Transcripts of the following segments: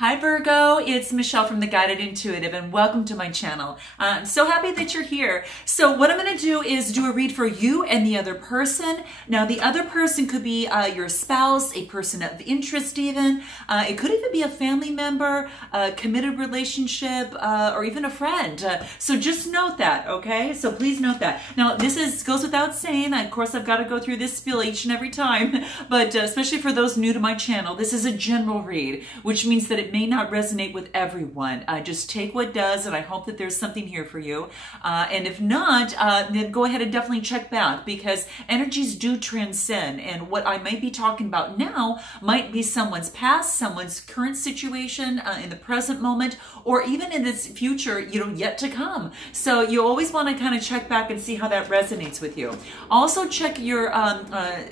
Hi Virgo, it's Michelle from The Guided Intuitive and welcome to my channel. I'm so happy that you're here. So what I'm going to do is do a read for you and the other person. Now the other person could be your spouse, a person of interest even. It could even be a family member, a committed relationship, or even a friend. So just note that, okay? So please note that. Now this goes without saying. Of course I've got to go through this spiel each and every time, but especially for those new to my channel, this is a general read, which means that it may not resonate with everyone. Just take what does, and I hope that there's something here for you. And if not, then go ahead and definitely check back, because energies do transcend, and what I might be talking about now might be someone's past, someone's current situation in the present moment, or even in this future, yet to come. So you always want to kind of check back and see how that resonates with you. Also check your,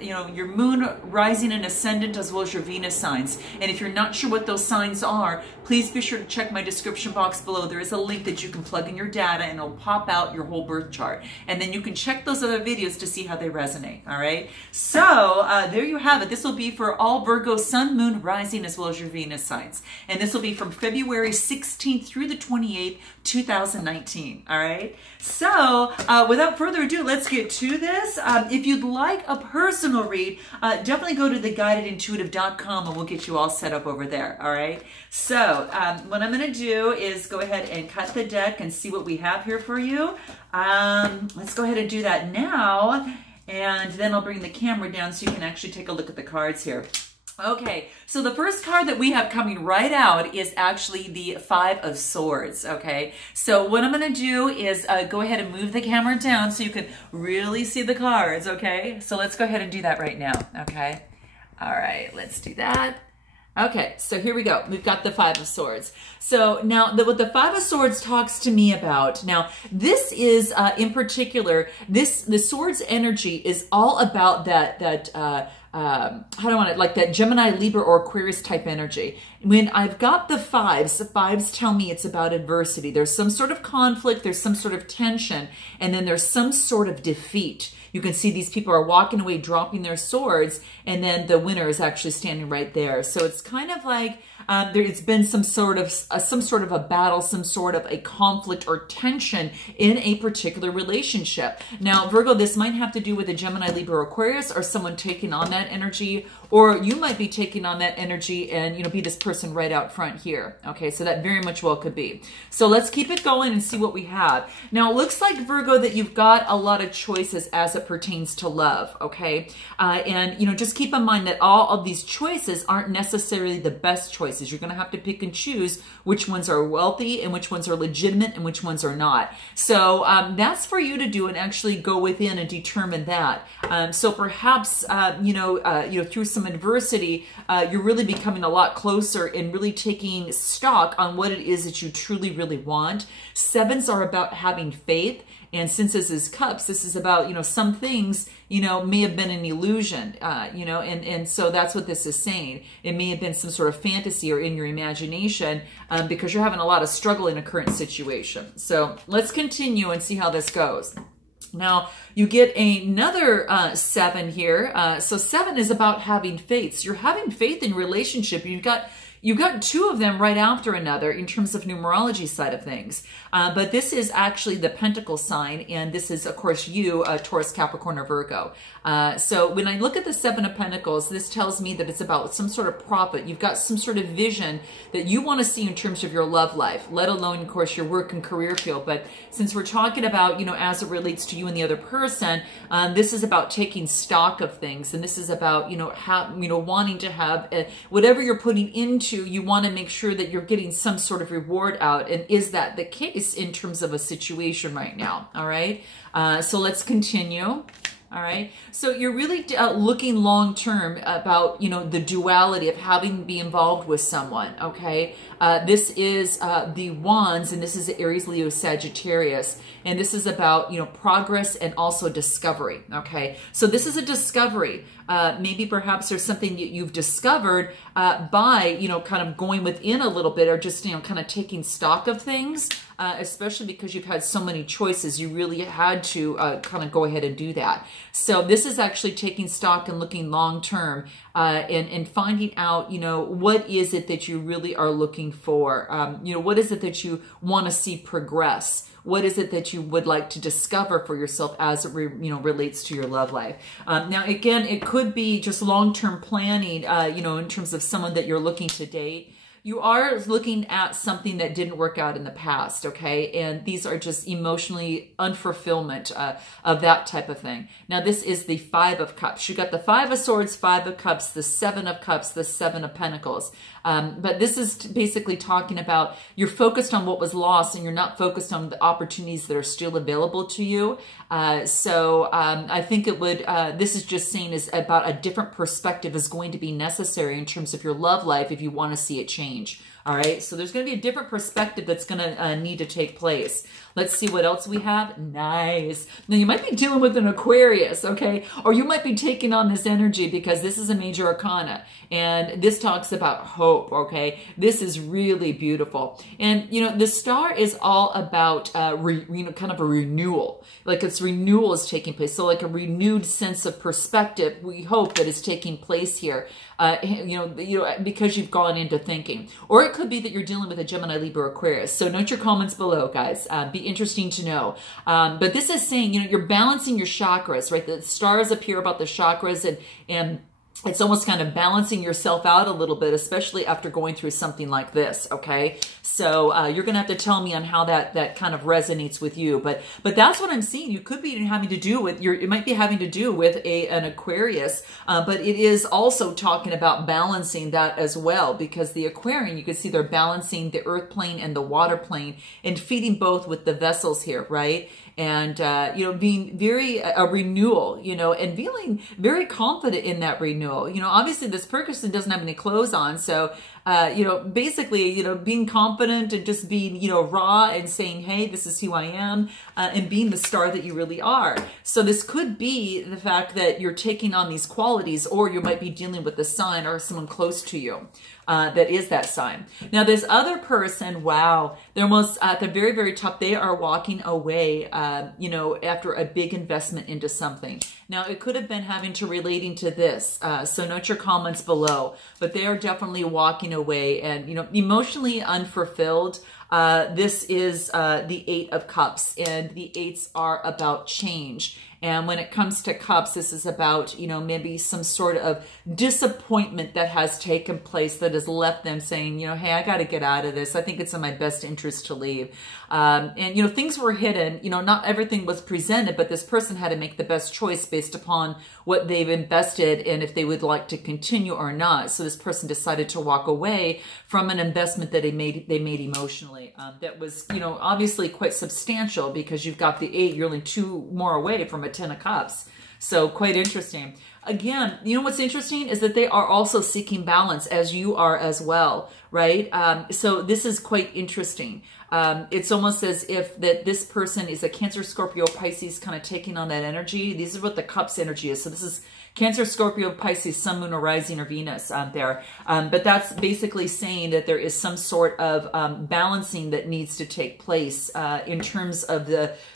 your moon, rising, and ascendant, as well as your Venus signs. And if you're not sure what those signs are, please be sure to check my description box below. There is a link that you can plug in your data and it'll pop out your whole birth chart. And then you can check those other videos to see how they resonate, all right? So there you have it. This will be for all Virgo sun, moon, rising, as well as your Venus signs. And this will be from February 16th through the 28th, 2019, all right? So without further ado, let's get to this. If you'd like a personal read, definitely go to theguidedintuitive.com and we'll get you all set up over there, all right? So what I'm going to do is go ahead and cut the deck and see what we have here for you. Let's go ahead and do that now, and then I'll bring the camera down so you can actually take a look at the cards here. Okay, so the first card that we have coming right out is actually the Five of Swords, okay? So what I'm going to do is go ahead and move the camera down so you can really see the cards, okay? So let's go ahead and do that right now, okay? All right, let's do that. Okay, so here we go. We've got the Five of Swords. So now what the Five of Swords talks to me about, now this is in particular, the Swords energy is all about how do I want it, like that Gemini, Libra, or Aquarius type energy. When I've got the fives tell me it's about adversity. There's some sort of conflict, there's some sort of tension, and then there's some sort of defeat. You can see these people are walking away, dropping their swords, and then the winner is actually standing right there. So it's kind of like it's been some sort of a battle, some sort of a conflict or tension in a particular relationship. Now, Virgo, this might have to do with a Gemini, Libra, or Aquarius, or someone taking on that energy, or you might be taking on that energy and, be this person right out front here. Okay, so that very much well could be. So let's keep it going and see what we have. Now, it looks like, Virgo, that you've got a lot of choices as it pertains to love, okay? And, just keep in mind that all of these choices aren't necessarily the best choices. You're going to have to pick and choose which ones are wealthy and which ones are legitimate and which ones are not. So that's for you to do and actually go within and determine that. So perhaps, through some adversity, you're really becoming a lot closer and really taking stock on what it is that you truly, really want. Sevens are about having faith. And since this is cups, this is about, some things, may have been an illusion, and so that's what this is saying. It may have been some sort of fantasy or in your imagination because you're having a lot of struggle in a current situation. So let's continue and see how this goes. Now, you get another 7 here. So 7 is about having faith. So you're having faith in relationship. You've got 2 of them right after another in terms of numerology side of things. But this is actually the Pentacle sign, and this is, of course, you, Taurus, Capricorn, or Virgo. So when I look at the 7 of Pentacles, this tells me that it's about some sort of profit. You've got some sort of vision that you want to see in terms of your love life, let alone, of course, your work and career field. But since we're talking about, as it relates to you and the other person, this is about taking stock of things. And this is about, wanting to have whatever you're putting into, you want to make sure that you're getting some sort of reward out. And is that the case in terms of a situation right now? All right. So let's continue. All right. So you're really looking long term about, the duality of having to be involved with someone. Okay. This is the Wands, and this is the Aries, Leo, Sagittarius. And this is about, progress and also discovery. Okay. So this is a discovery. Maybe perhaps there's something that you've discovered by, kind of going within a little bit, or just, kind of taking stock of things. especially because you've had so many choices. You really had to kind of go ahead and do that. So this is actually taking stock and looking long term and finding out, you know, what is it that you really are looking for? You know, what is it that you want to see progress? What is it that you would like to discover for yourself as it relates to your love life? Now, again, it could be just long-term planning, you know, in terms of someone that you're looking to date. You are looking at something that didn't work out in the past, okay? And these are just emotionally unfulfillment of that type of thing. Now, this is the Five of Cups. You got the Five of Swords, Five of Cups, the Seven of Cups, the Seven of Pentacles. But this is basically talking about you're focused on what was lost and you're not focused on the opportunities that are still available to you. So I think it would, this is just saying is about a different perspective is going to be necessary in terms of your love life if you want to see it change. All right, so there's going to be a different perspective that's going to need to take place. Let's see what else we have. Nice. Now, you might be dealing with an Aquarius, okay? Or you might be taking on this energy because this is a major arcana. And this talks about hope, okay? This is really beautiful. And, you know, the star is all about, kind of a renewal. Like its renewal is taking place. So like a renewed sense of perspective, we hope that is taking place here. Because you've gone into thinking. Or it could be that you're dealing with a Gemini, Libra, Aquarius. So note your comments below, guys. Be interesting to know. But this is saying, you know, you're balancing your chakras, right? The stars appear about the chakras and it's almost kind of balancing yourself out a little bit, especially after going through something like this, okay? So you're going to have to tell me on how that kind of resonates with you. But that's what I'm seeing. You could be having to do with, it might be having to do with an Aquarius, but it is also talking about balancing that as well, because the Aquarian, you can see they're balancing the earth plane and the water plane and feeding both with the vessels here, right? And, being very, a renewal, and feeling very confident in that renewal. Obviously this person doesn't have any clothes on. So, basically, being confident and just being, raw and saying, hey, this is who I am, and being the star that you really are. So this could be the fact that you're taking on these qualities, or you might be dealing with a sign or someone close to you. That is that sign. Now, this other person, wow, they're almost at the very, very top. They are walking away, after a big investment into something. Now, it could have been having to relating to this. So note your comments below. But they are definitely walking away and, emotionally unfulfilled. This is the Eight of Cups, and the eights are about change. And when it comes to cups, this is about, maybe some sort of disappointment that has taken place that has left them saying, hey, I got to get out of this. I think it's in my best interest to leave. And, things were hidden, not everything was presented, but this person had to make the best choice based upon what they've invested and if they would like to continue or not. So this person decided to walk away from an investment that they made emotionally. That was, obviously quite substantial because you've got the eight, you're only two more away from a 10 of Cups. So quite interesting. Again, what's interesting is that they are also seeking balance as you are as well, right? So this is quite interesting. It's almost as if that this person is a Cancer, Scorpio, Pisces kind of taking on that energy. This is what the Cups energy is. So this is Cancer, Scorpio, Pisces, Sun, Moon, or Rising, or Venus there. But that's basically saying that there is some sort of balancing that needs to take place in terms of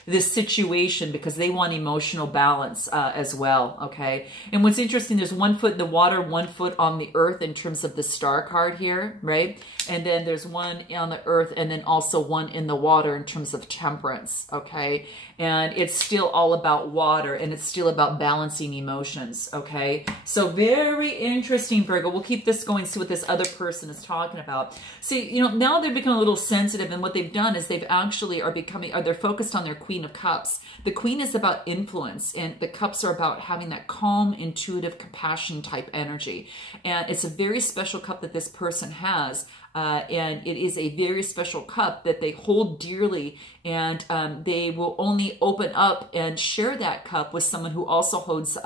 this situation, because they want emotional balance as well, okay? And what's interesting, there's 1 foot in the water, 1 foot on the earth in terms of the star card here, right? And then there's one on the earth and then also one in the water in terms of temperance, okay? And it's still all about water, and it's still about balancing emotions, okay? So very interesting, Virgo. We'll keep this going, see what this other person is talking about. See, now they've become a little sensitive, and what they've done is they've actually they're focused on their Queen of Cups. The Queen is about influence, and the Cups are about having that calm, intuitive, compassion type energy. And it's a very special cup that this person has. And it is a very special cup that they hold dearly, and they will only open up and share that cup with someone who also holds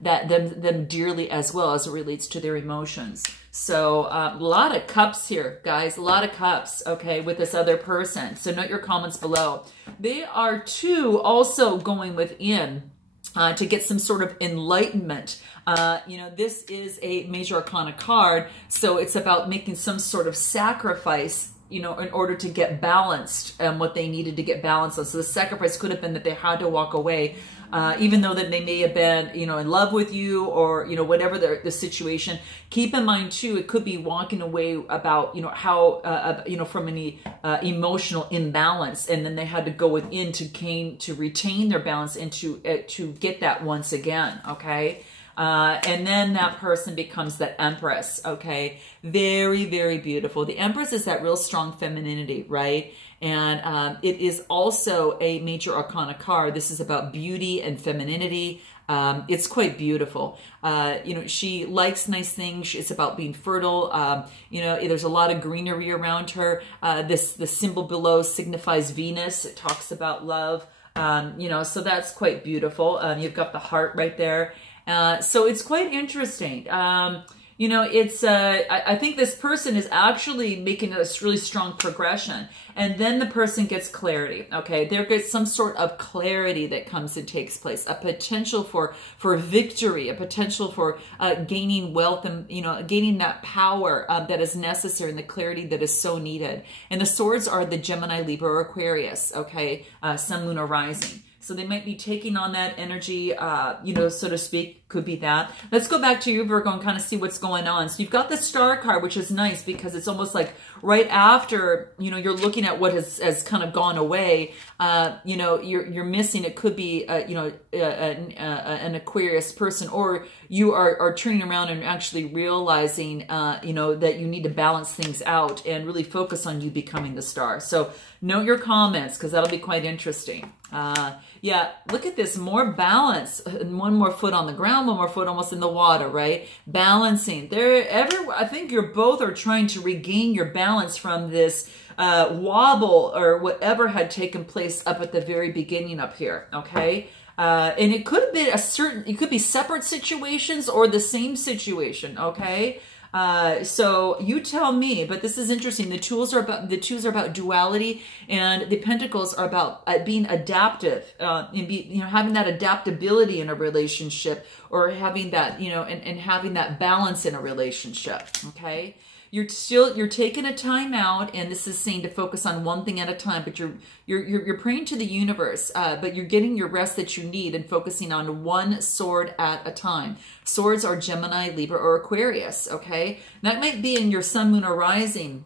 them dearly as well, as it relates to their emotions. So a lot of cups here, guys, a lot of cups, okay, with this other person. So note your comments below. They are too also going within to get some sort of enlightenment. This is a major arcana card, so it's about making some sort of sacrifice you know, in order to get balanced what they needed to get balanced on. So the sacrifice could have been that they had to walk away, even though that they may have been, you know, in love with you, or, you know, whatever the situation. Keep in mind too, it could be walking away about, you know, how, you know, from any emotional imbalance, and then they had to go within to retain their balance and to get that once again. Okay. And then that person becomes the Empress, okay? Very, very beautiful. The Empress is that real strong femininity, right? And it is also a major arcana card. This is about beauty and femininity. It's quite beautiful. You know, she likes nice things. It's about being fertile. You know, there's a lot of greenery around her. The symbol below signifies Venus. It talks about love. You know, so that's quite beautiful. You've got the heart right there. So it's quite interesting. You know, it's, I think this person is actually making a really strong progression, and then the person gets clarity. Okay. There gets some sort of clarity that comes and takes place, a potential for victory, a potential for, gaining wealth and, you know, gaining that power, that is necessary, and the clarity that is so needed. And the swords are the Gemini, Libra, or Aquarius. Okay. Sun, moon, or rising. So they might be taking on that energy, you know, so to speak, could be that. Let's go back to you, Virgo, and kind of see what's going on. So you've got the Star card, which is nice because it's almost like right after, you know, you're looking at what has kind of gone away, you know, you're missing. It could be, you know, an Aquarius person, or you are turning around and actually realizing, you know, that you need to balance things out and really focus on you becoming the Star. So note your comments, because that'll be quite interesting. Yeah, look at this, more balance, one more foot on the ground, one more foot almost in the water, right? Balancing. I think you're both are trying to regain your balance from this wobble or whatever had taken place up at the very beginning up here, okay? And it could have been it could be separate situations or the same situation, okay? So you tell me, but this is interesting. The twos are about duality, and the pentacles are about being adaptive, and you know, having that adaptability in a relationship, or having that, you know, and having that balance in a relationship. Okay. You're taking a time out, and this is saying to focus on one thing at a time, but you're praying to the universe, but you're getting your rest that you need and focusing on one sword at a time. Swords are Gemini, Libra, or Aquarius, okay? That might be in your sun, moon, or rising,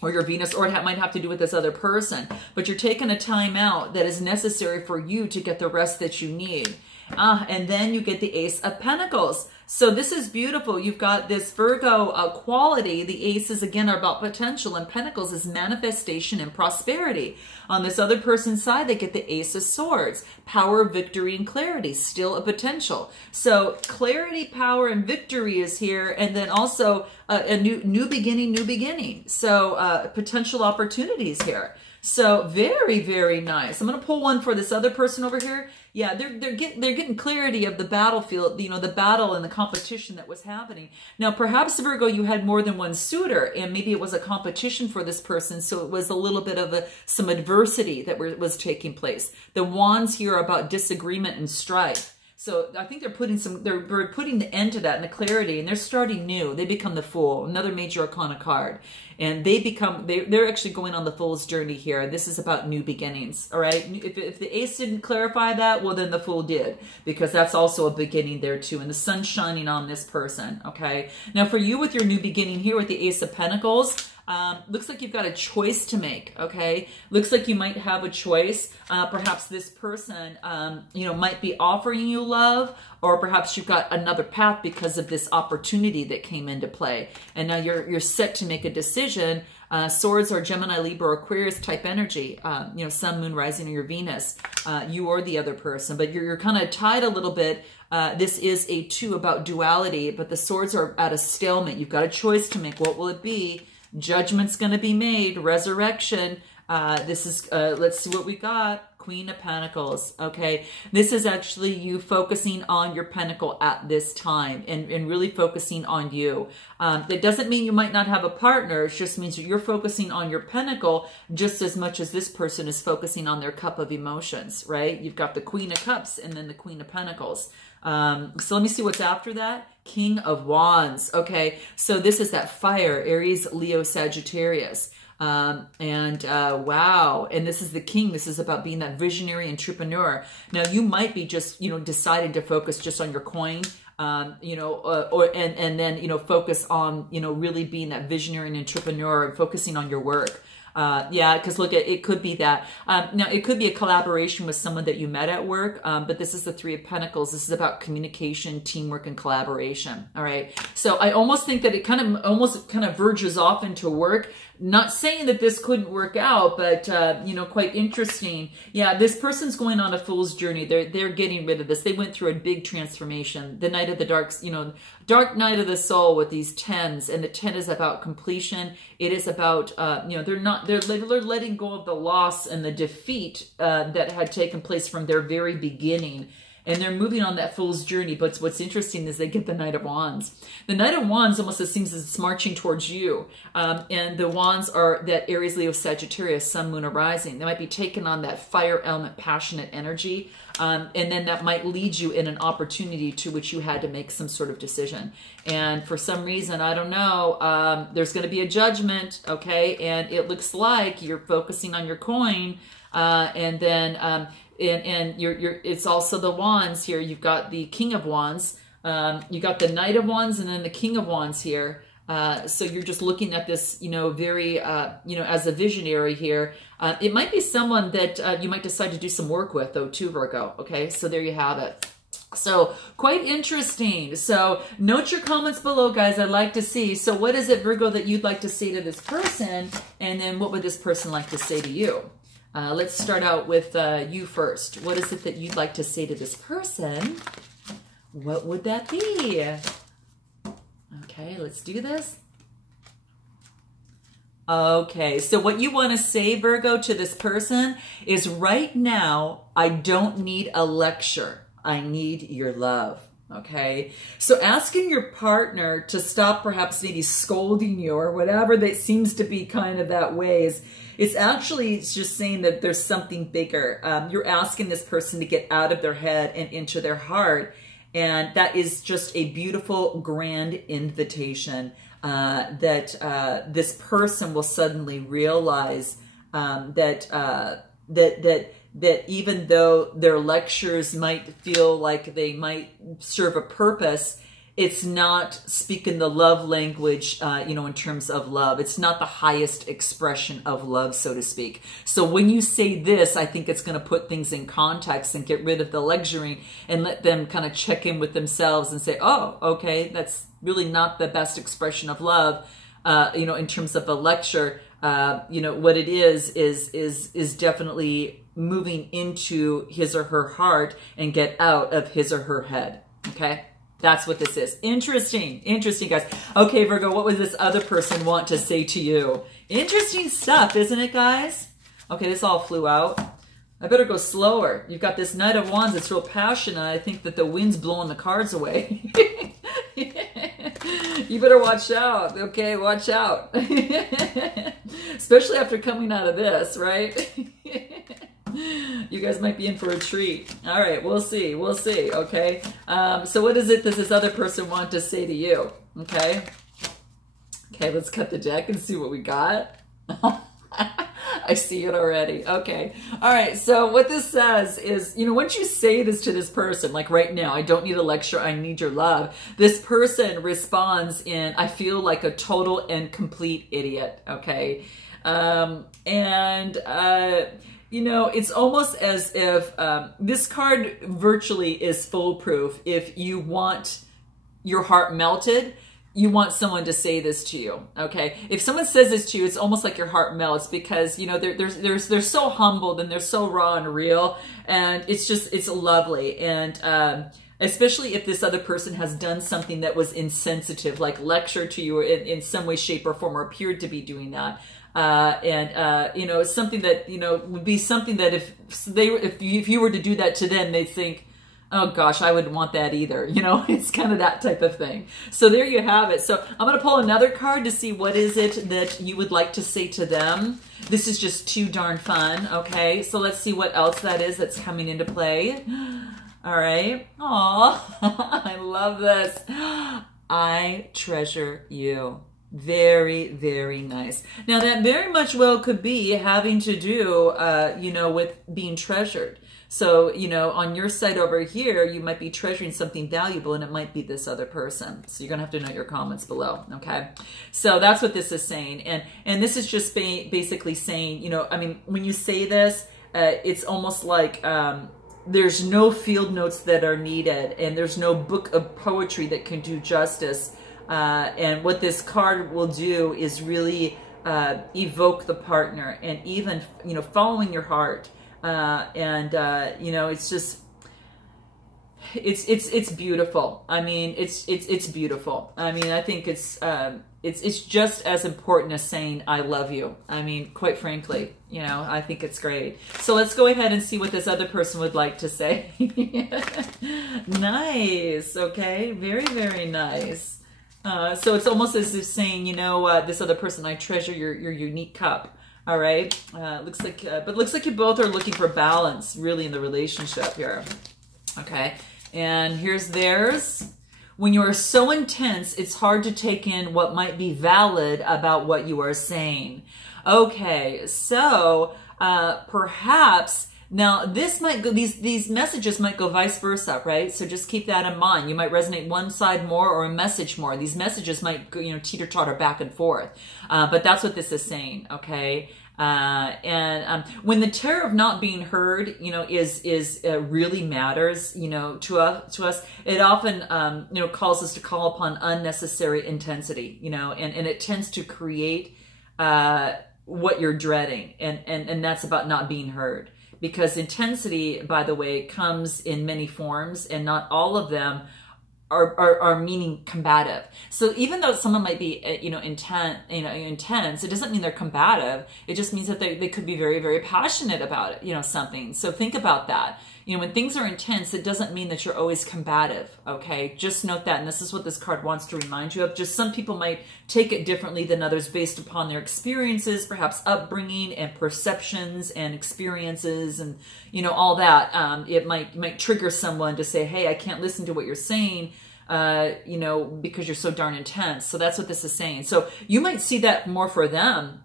or your Venus, or it might have to do with this other person, but you're taking a time out that is necessary for you to get the rest that you need. And then you get the Ace of Pentacles. So this is beautiful. You've got this Virgo quality. The aces, again, are about potential, and Pentacles is manifestation and prosperity. On this other person's side, they get the Ace of Swords, power, victory, and clarity, still a potential. So clarity, power, and victory is here, and then also a new beginning. So potential opportunities here. So very, very nice. I'm going to pull one for this other person over here. Yeah, they're getting clarity of the battlefield, you know, the battle and the competition that was happening. Now, perhaps, Virgo, you had more than one suitor, and maybe it was a competition for this person, so it was a little bit of some adversity that was taking place. The wands here are about disagreement and strife. So I think they're putting the end to that and the clarity, and they're starting new. They become the Fool, another major arcana card. And they're actually going on the Fool's journey here. This is about new beginnings, all right? If the Ace didn't clarify that, well, then the Fool did, because that's also a beginning there too. And the sun's shining on this person, okay? Now for you with your new beginning here with the Ace of Pentacles, looks like you've got a choice to make, okay? Looks like you might have a choice. Perhaps this person, you know, might be offering you love, or perhaps you've got another path because of this opportunity that came into play. And now you're set to make a decision. Swords are Gemini, Libra, Aquarius type energy, you know, sun, moon, rising, or your Venus, you or the other person, but you're kind of tied a little bit. This is a 2 about duality, but the swords are at a stalemate. You've got a choice to make. What will it be? Judgment's going to be made. Resurrection. This is, let's see what we got. Queen of Pentacles. Okay. This is actually you focusing on your pentacle at this time and really focusing on you. That doesn't mean you might not have a partner. It just means that you're focusing on your pentacle just as much as this person is focusing on their cup of emotions, right? You've got the Queen of Cups and then the Queen of Pentacles. So let me see what's after that. King of Wands. Okay. So this is that fire, Aries, Leo, Sagittarius. Wow. And this is the king. This is about being that visionary entrepreneur. Now you might be just, deciding to focus just on your coin, and then, focus on, really being that visionary and entrepreneur and focusing on your work. Yeah, because look, it could be that. Now, it could be a collaboration with someone that you met at work, but this is the Three of Pentacles. This is about communication, teamwork, and collaboration. All right. So I almost think that it almost verges off into work. Not saying that this couldn't work out, but, quite interesting. Yeah, this person's going on a fool's journey. They're getting rid of this. They went through a big transformation. The night of the dark night of the soul with these 10s, and the 10 is about completion. It is about, they're letting go of the loss and the defeat that had taken place from their very beginning. And they're moving on that fool's journey. But what's interesting is they get the Knight of Wands. The Knight of Wands almost seems as it's marching towards you. And the Wands are that Aries, Leo, Sagittarius, Sun, Moon, or Rising. They might be taking on that fire element, passionate energy. And then that might lead you in an opportunity to which you had to make some sort of decision. And for some reason, I don't know, there's going to be a judgment, okay? And it looks like you're focusing on your coin. And then... And it's also the Wands here. You've got the King of Wands, you got the Knight of Wands, and then the King of Wands here. So you're just looking at this, very, as a visionary here. It might be someone that you might decide to do some work with, though, too, Virgo. Okay, so there you have it. So quite interesting. So note your comments below, guys. I'd like to see. So what is it, Virgo, that you'd like to say to this person? And then what would this person like to say to you? Let's start out with you first. What is it that you'd like to say to this person? What would that be? Okay, let's do this. Okay, so what you want to say, Virgo, to this person is, right now, I don't need a lecture. I need your love. Okay, so asking your partner to stop perhaps maybe scolding you or whatever that seems to be kind of that way it's just saying that there's something bigger. You're asking this person to get out of their head and into their heart. And that is just a beautiful, grand invitation that this person will suddenly realize that even though their lectures might feel like they might serve a purpose, it's not speaking the love language, in terms of love. It's not the highest expression of love, so to speak. So when you say this, I think it's going to put things in context and get rid of the lecturing and let them kind of check in with themselves and say, oh, okay, that's really not the best expression of love, in terms of a lecture. What it is definitely moving into his or her heart and get out of his or her head. Okay. That's what this is. Interesting. Interesting, guys. Okay, Virgo, what would this other person want to say to you? Interesting stuff, isn't it, guys? Okay, this all flew out. I better go slower. You've got this Knight of Wands that's real passionate. I think that the wind's blowing the cards away. You better watch out. Okay, watch out. Especially after coming out of this, right? You guys might be in for a treat. All right, we'll see. We'll see, okay? So what is it does this other person want to say to you, okay? Okay, let's cut the deck and see what we got. I see it already. Okay. All right, so what this says is, once you say this to this person, like right now, I don't need a lecture, I need your love, this person responds in, I feel like a total and complete idiot, okay? It's almost as if this card virtually is foolproof. If you want your heart melted, you want someone to say this to you, okay? If someone says this to you, it's almost like your heart melts because, they're so humbled and they're so raw and real, and it's lovely. And especially if this other person has done something that was insensitive, like lecture to you in some way, shape, or form, or appeared to be doing that. Something that, would be something that if you were to do that to them, they'd think, oh gosh, I wouldn't want that either. It's kind of that type of thing. So there you have it. So I'm going to pull another card to see what is it that you would like to say to them. This is just too darn fun. Okay. So let's see what else that is that's coming into play. All right. Aw, I love this. I treasure you. Very, very nice. Now that very much well could be having to do, you know, with being treasured. So, you know, on your side over here, you might be treasuring something valuable, and it might be this other person. So you're going to have to note your comments below, okay? So that's what this is saying. And this is just basically saying, you know, I mean, when you say this, it's almost like there's no field notes that are needed, and there's no book of poetry that can do justice. And what this card will do is really evoke the partner, and even, you know, following your heart. You know, it's just, it's beautiful. I mean, it's beautiful. I mean, I think it's just as important as saying, I love you. I mean, quite frankly, you know, I think it's great. So let's go ahead and see what this other person would like to say. Nice. Okay. Very, very nice. So it's almost as if saying, you know, this other person, I treasure your unique cup. All right. Looks like you both are looking for balance really in the relationship here. Okay. And here's theirs. When you are so intense, it's hard to take in what might be valid about what you are saying. Okay. So, perhaps now this might go, these messages might go vice versa, right? So just keep that in mind. You might resonate one side more or a message more. These messages might go, you know, teeter-totter back and forth. But that's what this is saying, okay? When the terror of not being heard, you know, really matters, you know, to us, it often, you know, calls us to call upon unnecessary intensity, you know, and it tends to create, what you're dreading. And that's about not being heard. Because intensity, by the way, comes in many forms, and not all of them are meaning combative. So even though someone might be, you know, intense, it doesn't mean they're combative. It just means that they could be very, very passionate about it, you know, something. So think about that. You know, when things are intense, it doesn't mean that you're always combative, okay? Just note that, and this is what this card wants to remind you of. Just some people might take it differently than others based upon their experiences, perhaps upbringing and perceptions and experiences and, you know, all that. It might trigger someone to say, hey, I can't listen to what you're saying, you know, because you're so darn intense. So that's what this is saying. So you might see that more for them,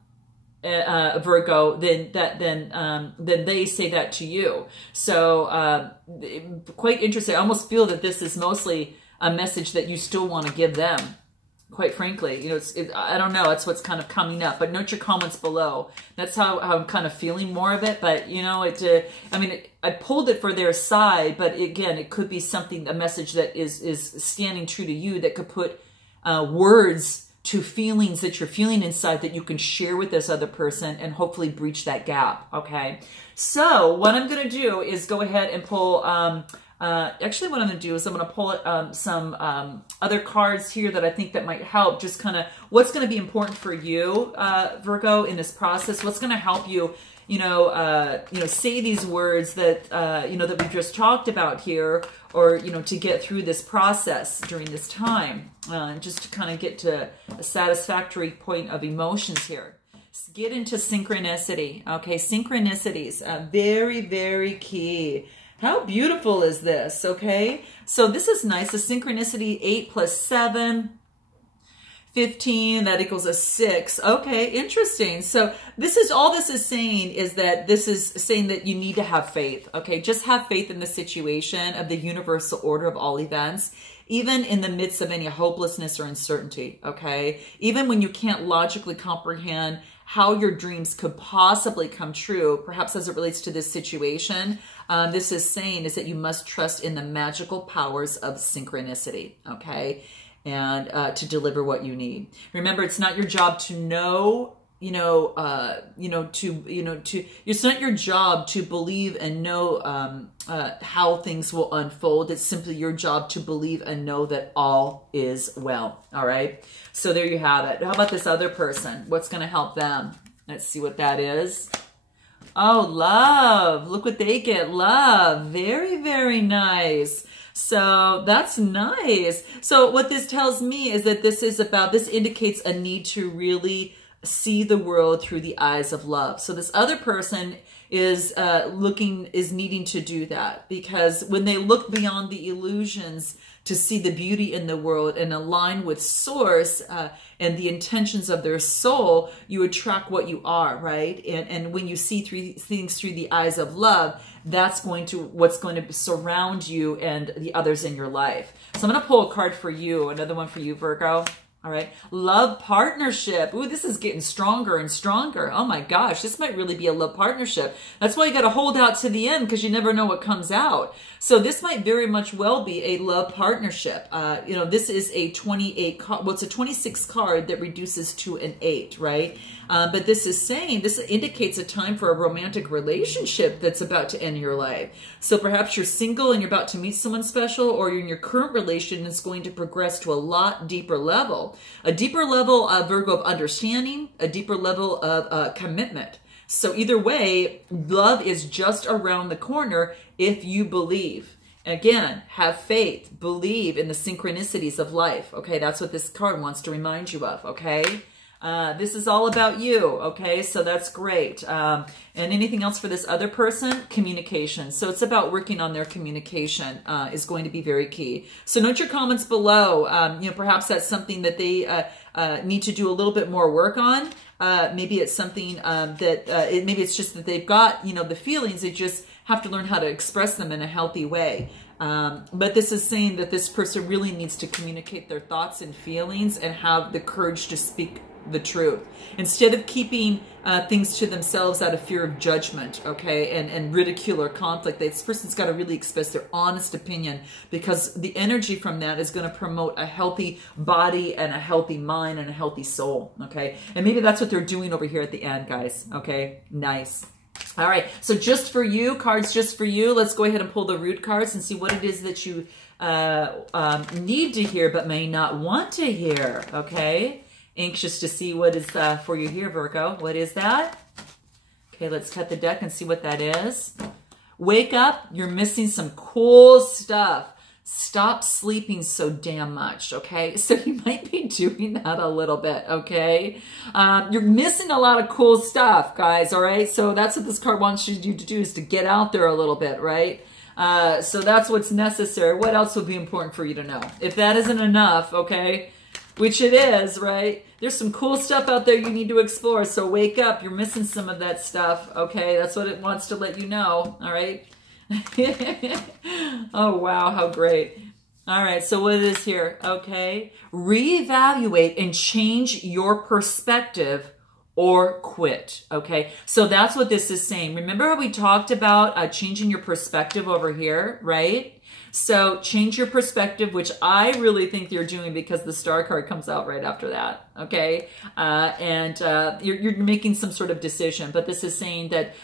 Virgo, than they say that to you. So quite interesting. I almost feel that this is mostly a message that you still want to give them. Quite frankly, you know, I don't know. It's what's kind of coming up. But note your comments below. That's how I'm kind of feeling more of it. But you know, I mean, I pulled it for their side. But again, it could be something, a message that is standing true to you, that could put words to feelings that you're feeling inside that you can share with this other person and hopefully breach that gap, okay? So what I'm going to do is go ahead and pull, actually what I'm going to do is I'm going to pull some other cards here that I think that might help, just kind of what's going to be important for you, Virgo, in this process, what's going to help you, you know, say these words that, you know, that we've just talked about here, or, you know, to get through this process during this time, just to kind of get to a satisfactory point of emotions here. Get into synchronicity, okay? Synchronicities, very, very key. How beautiful is this, okay? So this is nice. The synchronicity, 8 plus 7, 15, that equals a 6. Okay, interesting. So this is, all this is saying is that this is saying that you need to have faith, okay? Just have faith in the situation of the universal order of all events, even in the midst of any hopelessness or uncertainty, okay? Even when you can't logically comprehend how your dreams could possibly come true, perhaps as it relates to this situation, this is saying is that you must trust in the magical powers of synchronicity, okay? And to deliver what you need. Remember, it's not your job to know, it's not your job to believe and know how things will unfold. It's simply your job to believe and know that all is well. All right. So there you have it. How about this other person? What's going to help them? Let's see what that is. Oh, love. Look what they get. Love. Very, very nice. So that's nice. So what this tells me is that this indicates a need to really see the world through the eyes of love. So this other person is needing to do that, because when they look beyond the illusions to see the beauty in the world and align with source and the intentions of their soul, you attract what you are, right? And when you see things through the eyes of love, that's what's going to surround you and the others in your life. So I'm going to pull a card for you, another one for you, Virgo. All right. Love partnership. Ooh, this is getting stronger and stronger. Oh my gosh, this might really be a love partnership. That's why you got to hold out to the end, because you never know what comes out. So this might very much well be a love partnership. You know, this is a 28 card. Well, it's a 26 card that reduces to an 8, right? But this indicates a time for a romantic relationship that's about to end your life. So perhaps you're single and you're about to meet someone special, or you're in your current relation and it's going to progress to a lot deeper level. A deeper level, Virgo, of understanding, a deeper level of commitment. So either way, love is just around the corner if you believe. Again, have faith, believe in the synchronicities of life. Okay, that's what this card wants to remind you of, okay? This is all about you, okay? So that's great. And anything else for this other person? Communication. So it's about working on their communication is going to be very key. So note your comments below. You know, perhaps that's something that they need to do a little bit more work on. Maybe it's something maybe it's just that they've got, you know, the feelings. They just have to learn how to express them in a healthy way. But this is saying that this person really needs to communicate their thoughts and feelings and have the courage to speak the truth instead of keeping things to themselves out of fear of judgment, okay, and ridicule or conflict. This person's got to really express their honest opinion, because the energy from that is going to promote a healthy body and a healthy mind and a healthy soul, okay? And maybe that's what they're doing over here at the end, guys, okay? Nice. All right, so just for you, cards just for you. Let's go ahead and pull the root cards and see what it is that you need to hear but may not want to hear, okay? Anxious to see what is for you here, Virgo. What is that? Okay, let's cut the deck and see what that is. Wake up. You're missing some cool stuff. Stop sleeping so damn much, okay? So you might be doing that a little bit, okay? You're missing a lot of cool stuff, guys, all right? So that's what this card wants you to do, is to get out there a little bit, right? So that's what's necessary. What else would be important for you to know? If that isn't enough, okay, which it is, right? There's some cool stuff out there you need to explore. So wake up. You're missing some of that stuff, okay? That's what it wants to let you know, all right? Oh, wow, how great. All right, so what it is here, okay? Reevaluate and change your perspective or quit, okay? So that's what this is saying. Remember how we talked about changing your perspective over here, right? So change your perspective, which I really think you're doing, because the star card comes out right after that, okay? You're making some sort of decision, but this is saying that,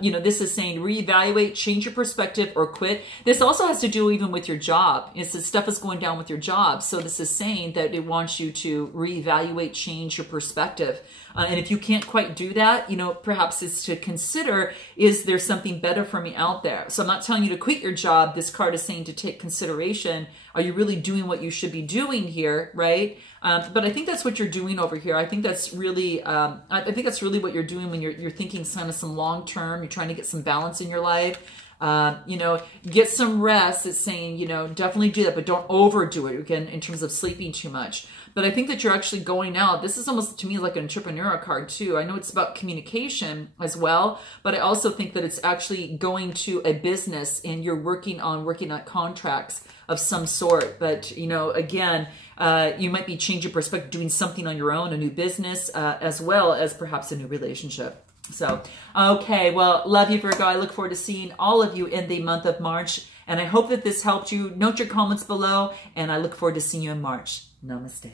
you know, this is saying reevaluate, change your perspective, or quit. This also has to do even with your job. It's the stuff is going down with your job. So this is saying that it wants you to reevaluate, change your perspective. And if you can't quite do that, you know, perhaps it's to consider, is there something better for me out there? So I'm not telling you to quit your job. This card is saying to take consideration. Are you really doing what you should be doing here, right? But I think that's what you're doing over here. I think that's really, I think that's really what you're doing when you're thinking kind of some long term. You're trying to get some balance in your life. You know, get some rest. It's saying, you know, definitely do that, but don't overdo it, again, in terms of sleeping too much. But I think that you're actually going out. This is almost, to me, like an entrepreneur card too. I know it's about communication as well, but I also think that it's actually going to a business and you're working on contracts of some sort. But, you know, again, you might be changing perspective, doing something on your own, a new business, as well as perhaps a new relationship. So, okay, well, love you, Virgo. I look forward to seeing all of you in the month of March. And I hope that this helped you. Note your comments below, and I look forward to seeing you in March. Namaste.